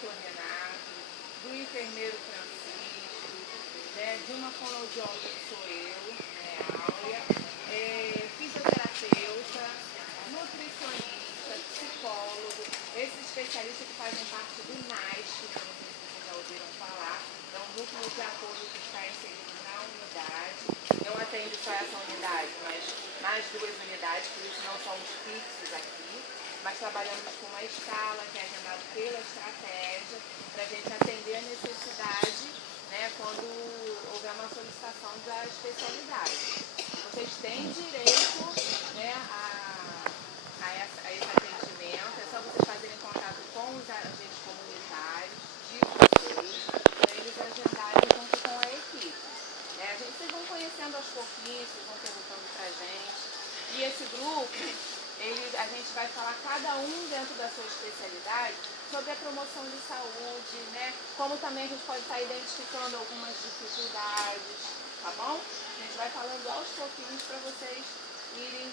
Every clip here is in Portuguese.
doutor Renato, do enfermeiro Francisco, né, de uma fonoaudióloga que sou eu, né, Áurea, fisioterapeuta, nutricionista, psicólogo, esses especialistas que fazem parte do NASH, que não sei se vocês já ouviram falar, é um núcleo de apoio que está inserido na unidade. Não atende só essa unidade, mas mais 2 unidades, por isso não somos fixos aqui, mas trabalhamos com uma escala que é agendada pela estratégia, para a gente atender a necessidade, né, quando houver uma solicitação da especialidade. Vocês têm direito, né, a esse atendimento, é só vocês fazerem contato com os agentes comunitários de vocês, para eles agendarem junto com a equipe. Né? Vocês vão conhecendo aos pouquinhos, vocês vão perguntando para a gente. E esse grupo, a gente vai falar cada um dentro da sua especialidade sobre a promoção de saúde, né? Como também a gente pode estar identificando algumas dificuldades, tá bom? A gente vai falando aos pouquinhos para vocês irem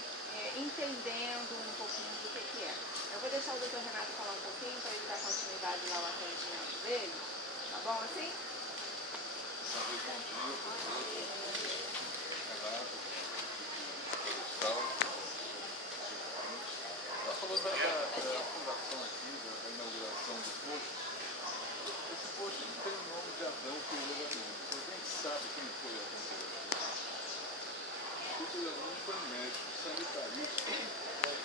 entendendo um pouquinho do que é. Eu vou deixar o doutor Renato falar um pouquinho para ele dar continuidade lá ao atendimento dele, tá bom assim? Bom dia, professor. Renato, produção. Nós falamos da fundação aqui, da inauguração do posto. Esse posto tem o nome de Adão Pereira Lima. Alguém sabe quem foi Adão Pereira Lima? O Pereira Lima foi médico, sanitarista.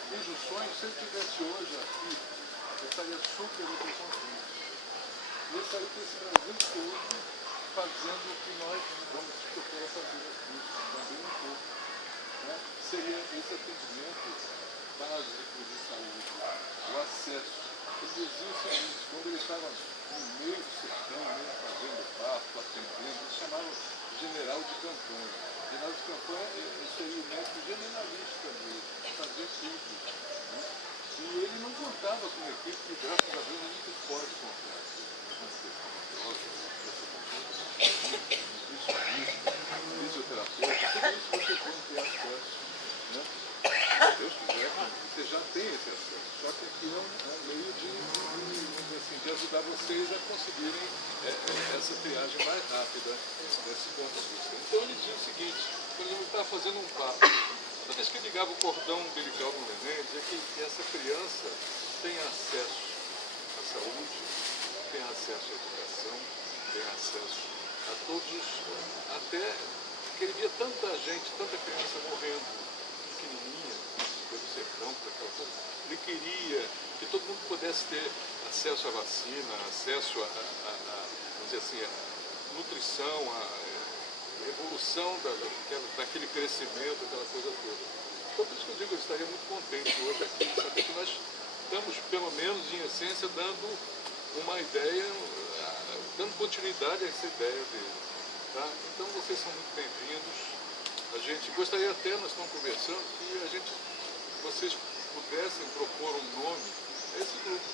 Cujo sonho, se ele estivesse hoje aqui, eu estaria super contente. E eu saí para esse Brasil todo fazendo o que nós vamos procurar fazer aqui, também um pouco. Né? Seria esse atendimento básico de saúde, o acesso. Ele dizia o seguinte, quando ele estava no meio do sertão, né, fazendo parto, atendendo, ele chamava general de campanha. General de campanha seria o médico generalista dele, fazia tudo. Né? E ele não contava com uma equipe que, graças a Deus, a gente pode contar. Fisioterapeuta, tudo isso você pode ter acesso. Né? Se Deus quiser, você já tem esse acesso. Só que aqui é um meio de ajudar vocês a conseguirem essa triagem mais rápida desse ponto de vista. Então ele dizia o seguinte, por exemplo, estava fazendo um papo. Toda vez que ligava o cordão umbilical no neném, dizia que essa criança tem acesso à saúde, tem acesso à educação, tem acesso a todos, até que ele via tanta gente, tanta criança morrendo, pequenininha, pelo sertão, por aquela coisa. Ele queria que todo mundo pudesse ter acesso à vacina, acesso vamos dizer assim, a nutrição, a evolução daquele crescimento, aquela coisa toda. Então, por isso que eu digo, eu estaria muito contente hoje aqui, saber que nós estamos, pelo menos em essência, dando uma ideia, dando continuidade a essa ideia dele. Tá? Então vocês são muito bem-vindos. A gente gostaria até, nós estamos conversando, que vocês pudessem propor um nome a esse grupo.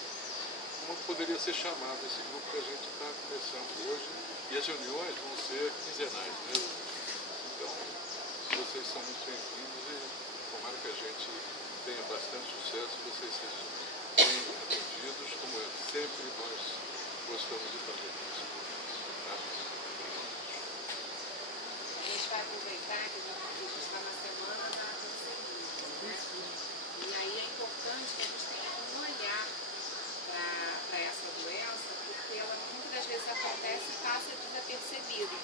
Como poderia ser chamado esse grupo que a gente está começando hoje, e as reuniões vão ser quinzenais mesmo. Então, vocês são muito bem-vindos e tomara que a gente tenha bastante sucesso, vocês sejam bem atendidos, como sempre nós gostamos de fazer isso. Tá? A gente vai aproveitar que a gente está na semana da hanseníase, né? E aí é importante que a gente tenha um olhar para essa doença, porque ela muitas das vezes acontece e passa desapercebida.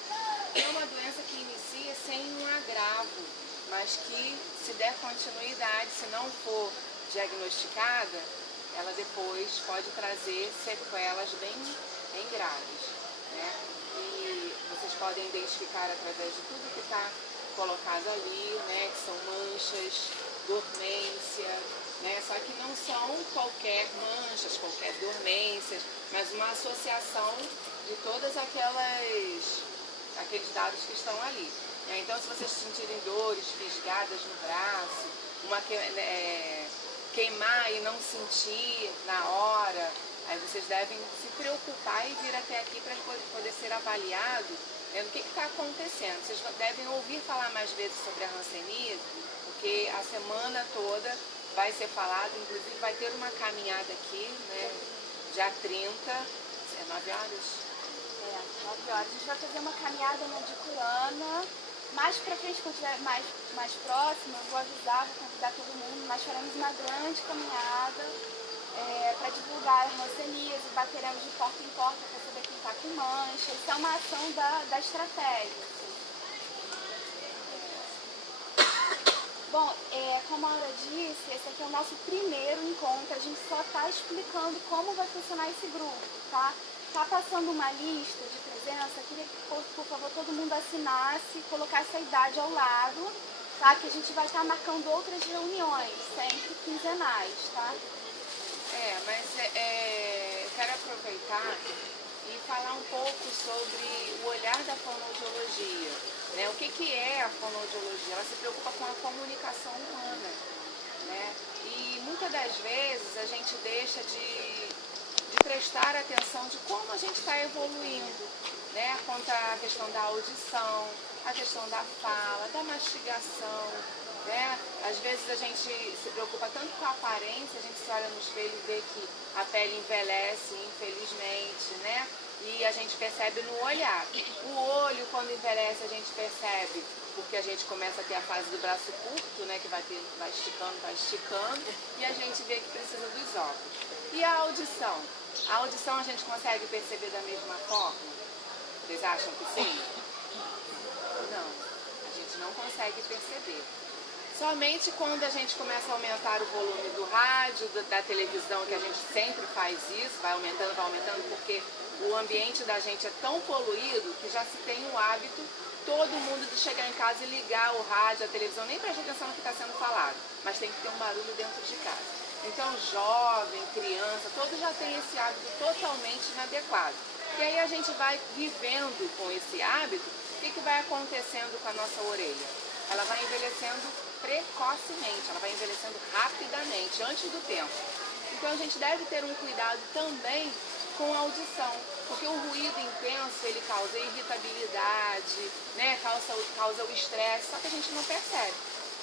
É uma doença que inicia sem um agravo, mas que, se der continuidade, se não for diagnosticada, ela depois pode trazer sequelas bem graves. Né? E vocês podem identificar através de tudo que está colocado ali, né, que são manchas, dormência, né, só que não são qualquer manchas, qualquer dormências, mas uma associação de todas aqueles dados que estão ali. Né? Então, se vocês sentirem dores, fisgadas no braço, queimar e não sentir na hora, aí vocês devem se preocupar e vir até aqui para poder ser avaliado, né, do que está acontecendo. Vocês devem ouvir falar mais vezes sobre a hanseníase, porque a semana toda vai ser falado, inclusive vai ter uma caminhada aqui, né, dia 30, 9 horas? 9 horas. A gente vai fazer uma caminhada na Dicurana. Mais pra frente, quando estiver mais próximo, eu vou avisar, vou convidar todo mundo. Nós faremos uma grande caminhada para divulgar a ranceníase, bateremos de porta em porta para saber quem está com mancha. Isso é uma ação da estratégia. Bom, como a Aura disse, esse aqui é o nosso primeiro encontro. A gente só está explicando como vai funcionar esse grupo, tá? Tá passando uma lista de presença, queria que, por favor, todo mundo assinasse, colocasse a idade ao lado, tá? Que a gente vai estar marcando outras reuniões, sempre quinzenais, tá? Mas eu quero aproveitar e falar um pouco sobre o olhar da fonoaudiologia, né? O que é a fonoaudiologia? Ela se preocupa com a comunicação humana, né? E muitas das vezes a gente deixa de prestar atenção de como a gente está evoluindo, né? Quanto à questão da audição, a questão da fala, da mastigação, né? Às vezes a gente se preocupa tanto com a aparência, a gente se olha no espelho e vê que a pele envelhece, infelizmente, né? E a gente percebe no olhar. O olho, quando envelhece, a gente percebe, porque a gente começa a ter a fase do braço curto, né? Que vai esticando, e a gente vê que precisa dos óculos. E a audição? A audição a gente consegue perceber da mesma forma? Vocês acham que sim? Não, a gente não consegue perceber. Somente quando a gente começa a aumentar o volume do rádio, da televisão, que a gente sempre faz isso, vai aumentando, porque o ambiente da gente é tão poluído que já se tem o hábito, todo mundo, de chegar em casa e ligar o rádio, a televisão, nem presta atenção no que está sendo falado, mas tem que ter um barulho dentro de casa. Então, jovem, criança, todos já têm esse hábito totalmente inadequado. E aí a gente vai vivendo com esse hábito, o que vai acontecendo com a nossa orelha? Ela vai envelhecendo precocemente, ela vai envelhecendo rapidamente, antes do tempo. Então a gente deve ter um cuidado também com a audição, porque o ruído intenso, ele causa irritabilidade, né? causa o estresse, só que a gente não percebe.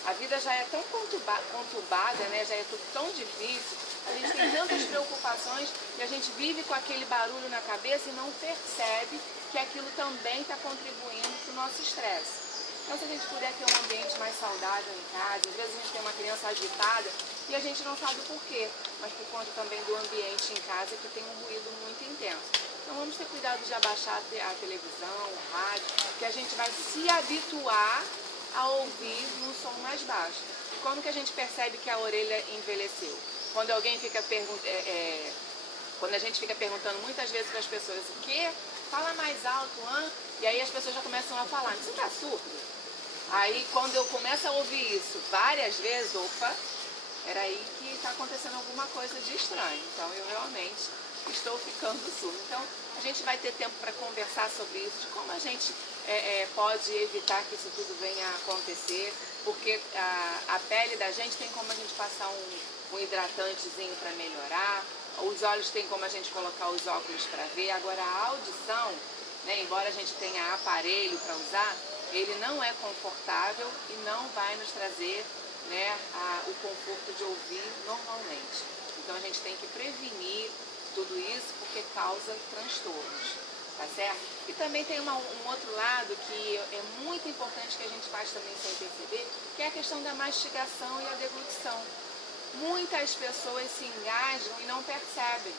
A vida já é tão conturbada, né? Já é tudo tão difícil, a gente tem tantas preocupações e a gente vive com aquele barulho na cabeça e não percebe que aquilo também está contribuindo para o nosso estresse. Então, se a gente puder ter um ambiente mais saudável em casa, às vezes a gente tem uma criança agitada e a gente não sabe por quê, mas por conta também do ambiente em casa que tem um ruído muito intenso. Então, vamos ter cuidado de abaixar a televisão, o rádio, que a gente vai se habituar a ouvir num som mais baixo. E como que a gente percebe que a orelha envelheceu? Quando alguém fica quando a gente fica perguntando muitas vezes para as pessoas o quê? Fala mais alto, e aí as pessoas já começam a falar, você está surdo? Aí quando eu começo a ouvir isso várias vezes, opa, era aí que está acontecendo alguma coisa de estranho. Então eu realmente estou ficando surdo. Então a gente vai ter tempo para conversar sobre isso, de como a gente pode evitar que isso tudo venha a acontecer, porque a pele da gente tem como a gente passar um hidratantezinho para melhorar, os olhos tem como a gente colocar os óculos para ver. Agora a audição, né, embora a gente tenha aparelho para usar, ele não é confortável e não vai nos trazer, né, o conforto de ouvir normalmente. Então a gente tem que prevenir tudo isso porque causa transtornos, tá certo? E também tem um outro lado que é muito importante que a gente faz também sem perceber, que é a questão da mastigação e a deglutição. Muitas pessoas se engajam e não percebem,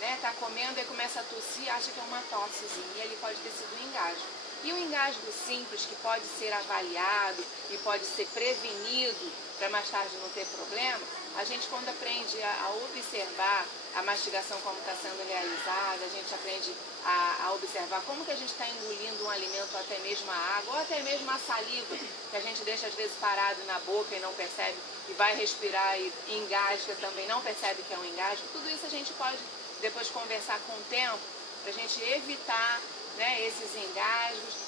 né? Tá comendo e começa a tossir, acha que é uma tossezinha, e ali pode ter sido um engasgo. E o engasgo simples, que pode ser avaliado e pode ser prevenido para mais tarde não ter problema, a gente quando aprende a observar a mastigação como está sendo realizada, a gente aprende a observar como que a gente está engolindo um alimento, até mesmo a água, ou até mesmo a saliva, que a gente deixa às vezes parado na boca e não percebe, e vai respirar e engasga também, não percebe que é um engasgo. Tudo isso a gente pode depois conversar com o tempo, para a gente evitar, né, esses engasgos,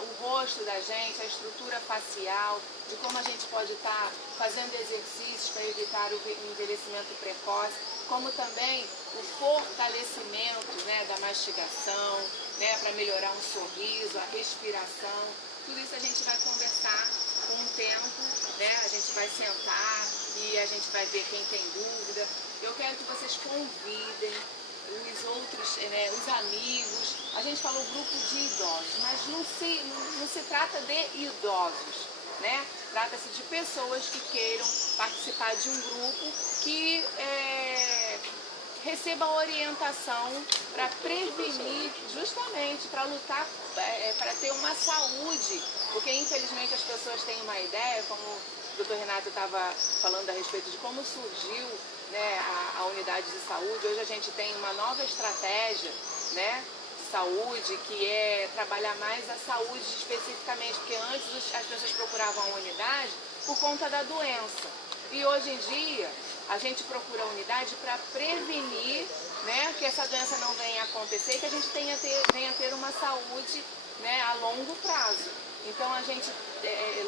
o rosto da gente, a estrutura facial, de como a gente pode estar fazendo exercícios para evitar o envelhecimento precoce, como também o fortalecimento, né, da mastigação, né, para melhorar um sorriso, a respiração. Tudo isso a gente vai conversar com o tempo, né, a gente vai sentar e a gente vai ver quem tem dúvida. Eu quero que vocês convidem os outros, né, os amigos. A gente falou grupo de idosos, mas não se trata de idosos, né? Trata-se de pessoas que queiram participar de um grupo que receba orientação para prevenir, justamente para lutar, para ter uma saúde, porque infelizmente as pessoas têm uma ideia, como o Dr. Renato estava falando a respeito de como surgiu, né, a unidade de saúde. Hoje a gente tem uma nova estratégia, né, de saúde, que é trabalhar mais a saúde especificamente, porque antes as pessoas procuravam a unidade por conta da doença. E hoje em dia a gente procura a unidade para prevenir, né, que essa doença não venha a acontecer e que a gente venha a ter uma saúde, né, a longo prazo. Então a gente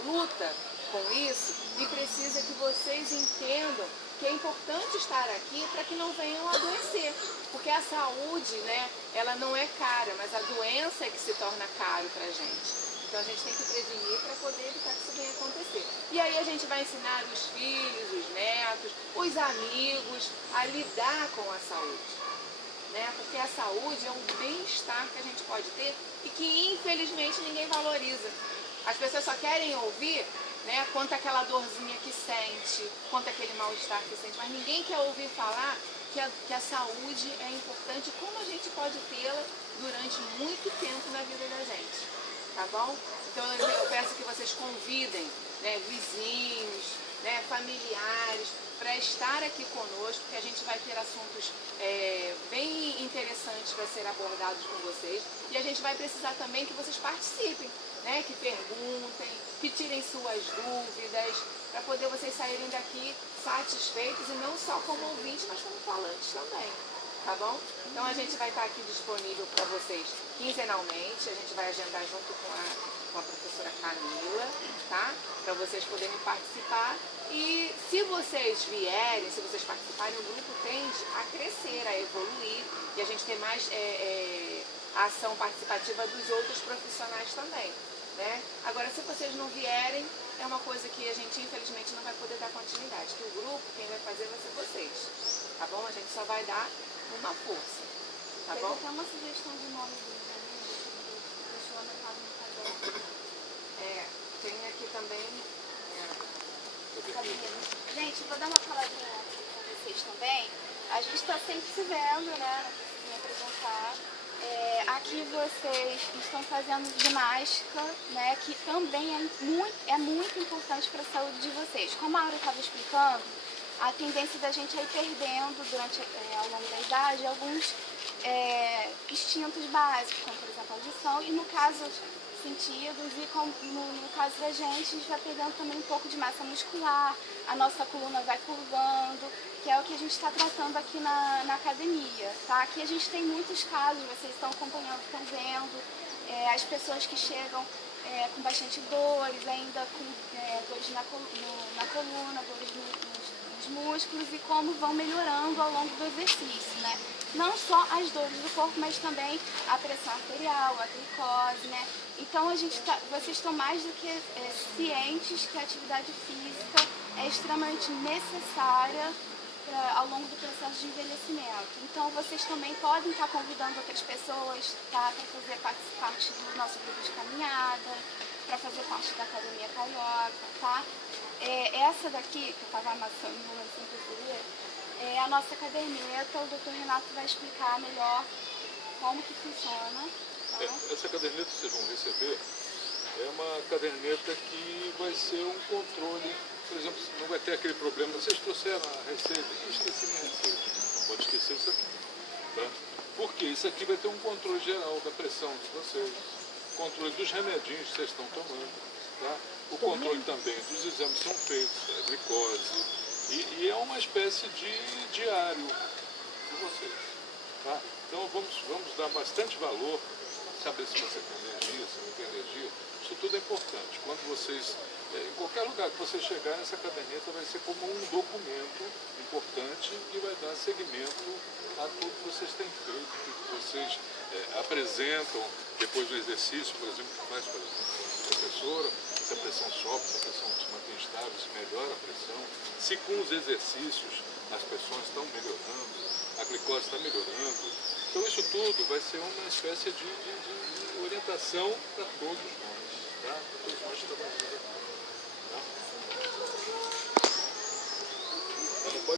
luta com isso e precisa que vocês entendam que é importante estar aqui para que não venham a adoecer. Porque a saúde, né, ela não é cara, mas a doença é que se torna caro para a gente. Então a gente tem que prevenir para poder evitar que isso venha a acontecer. E aí a gente vai ensinar os filhos, os netos, os amigos a lidar com a saúde, né? Porque a saúde é um bem-estar que a gente pode ter e que infelizmente ninguém valoriza. As pessoas só querem ouvir, né, quanto aquela dorzinha que sente, quanto aquele mal-estar que sente, mas ninguém quer ouvir falar que a saúde é importante, como a gente pode tê-la durante muito tempo na vida da gente. Tá bom? Então eu peço que vocês convidem, né, vizinhos, né, familiares, para estar aqui conosco, que a gente vai ter assuntos bem interessantes para ser abordados com vocês. E a gente vai precisar também que vocês participem, né, que perguntem, que tirem suas dúvidas, para poder vocês saírem daqui satisfeitos e não só como ouvintes, mas como falantes também. Tá bom? Então a gente vai estar aqui disponível para vocês quinzenalmente, a gente vai agendar junto com a professora Camila, tá? Para vocês poderem participar. E se vocês vierem, se vocês participarem, o grupo tende a crescer, a evoluir e a gente ter mais a ação participativa dos outros profissionais também, né? Agora, se vocês não vierem, é uma coisa que a gente infelizmente não vai poder dar continuidade, que o grupo, quem vai fazer vai ser vocês, tá bom? A gente só vai dar uma força, tá bom? Tem até uma sugestão de nome dos amigos, deixou anotado no caderno. Tem aqui também. Gente, vou dar uma palavrinha aqui com vocês também. A gente está sempre se vendo, né? Não preciso me apresentar. Aqui vocês estão fazendo ginástica, né? Que também é muito importante para a saúde de vocês. Como a Aura estava explicando, a tendência da gente é ir perdendo ao longo da idade alguns instintos básicos, como por exemplo a audição, e no caso sentidos, e no caso da gente, a gente vai perdendo também um pouco de massa muscular, a nossa coluna vai curvando, que é o que a gente está tratando aqui na academia, tá? Aqui a gente tem muitos casos, vocês estão acompanhando, estão vendo, as pessoas que chegam com bastante dores, ainda com dores na coluna, dores nos músculos, e como vão melhorando ao longo do exercício, né? Não só as dores do corpo, mas também a pressão arterial, a glicose, né? Então vocês estão mais do que cientes que a atividade física é extremamente necessária ao longo do processo de envelhecimento. Então vocês também podem estar convidando outras pessoas, tá, para fazer parte do nosso grupo de caminhada, para fazer parte da Academia Carioca, tá? Essa daqui, que eu estava amassando sem perceber, é a nossa caderneta. O Dr. Renato vai explicar melhor como que funciona. Tá? Essa caderneta que vocês vão receber é uma caderneta que vai ser um controle. Por exemplo, não vai ter aquele problema, vocês trouxeram a receita, eu esqueci minha receita, não pode esquecer isso aqui. Tá? Porque isso aqui vai ter um controle geral da pressão de vocês, controle dos remedinhos que vocês estão tomando, tá? O controle também dos exames que são feitos, a glicose, e é uma espécie de diário de vocês. Tá? Então vamos dar bastante valor, saber se você tem energia, se não tem energia, isso tudo é importante. Quando vocês, em qualquer lugar que você chegar, essa caderneta vai ser como um documento importante que vai dar seguimento a tudo que vocês têm feito, que vocês apresentam depois do exercício, por exemplo, que faz para a professora, se a pressão sobe, se a pressão se mantém estável, se melhora a pressão, se com os exercícios as pressões estão melhorando, a glicose está melhorando. Então isso tudo vai ser uma espécie de orientação para todos